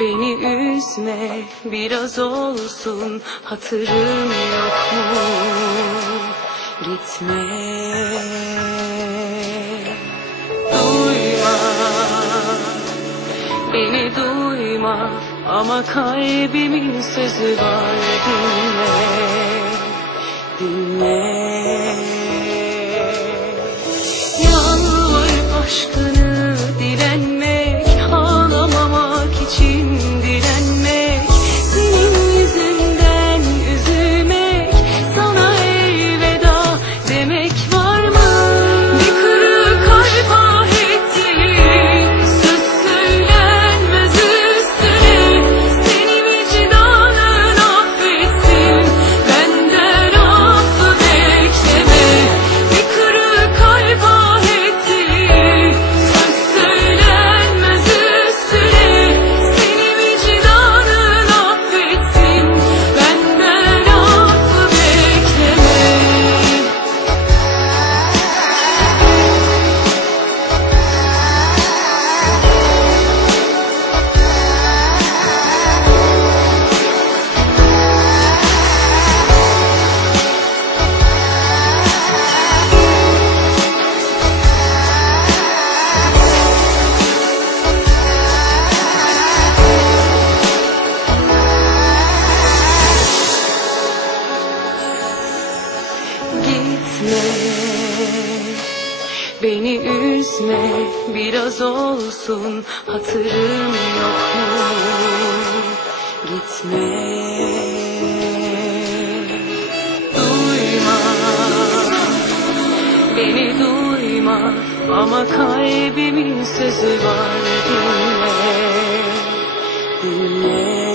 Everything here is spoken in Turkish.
Beni üzme, biraz olsun hatırım yok mu? Gitme. Duyma, beni duyma, ama kalbimin sözü var, dinle, dinle. Yalvarıp aşkını dilenmek, ağlamamak için direnmek, senin yüzünden üzülmek, sana elveda demek var mı? Bir kırık kalp ah ettiğim söz söylenmez üstüne, seni vicdanın affetsin, benden affı bekleme. Bir kırık kalp ah ettiğim söz söylenmez üstüne, seni vicdanın affetsin, benden affı bekleme. Gitme, beni üzme, biraz olsun hatırım yok mu? Gitme. Duyma, beni duyma, ama kalbimin sözü var, dinle, dinle.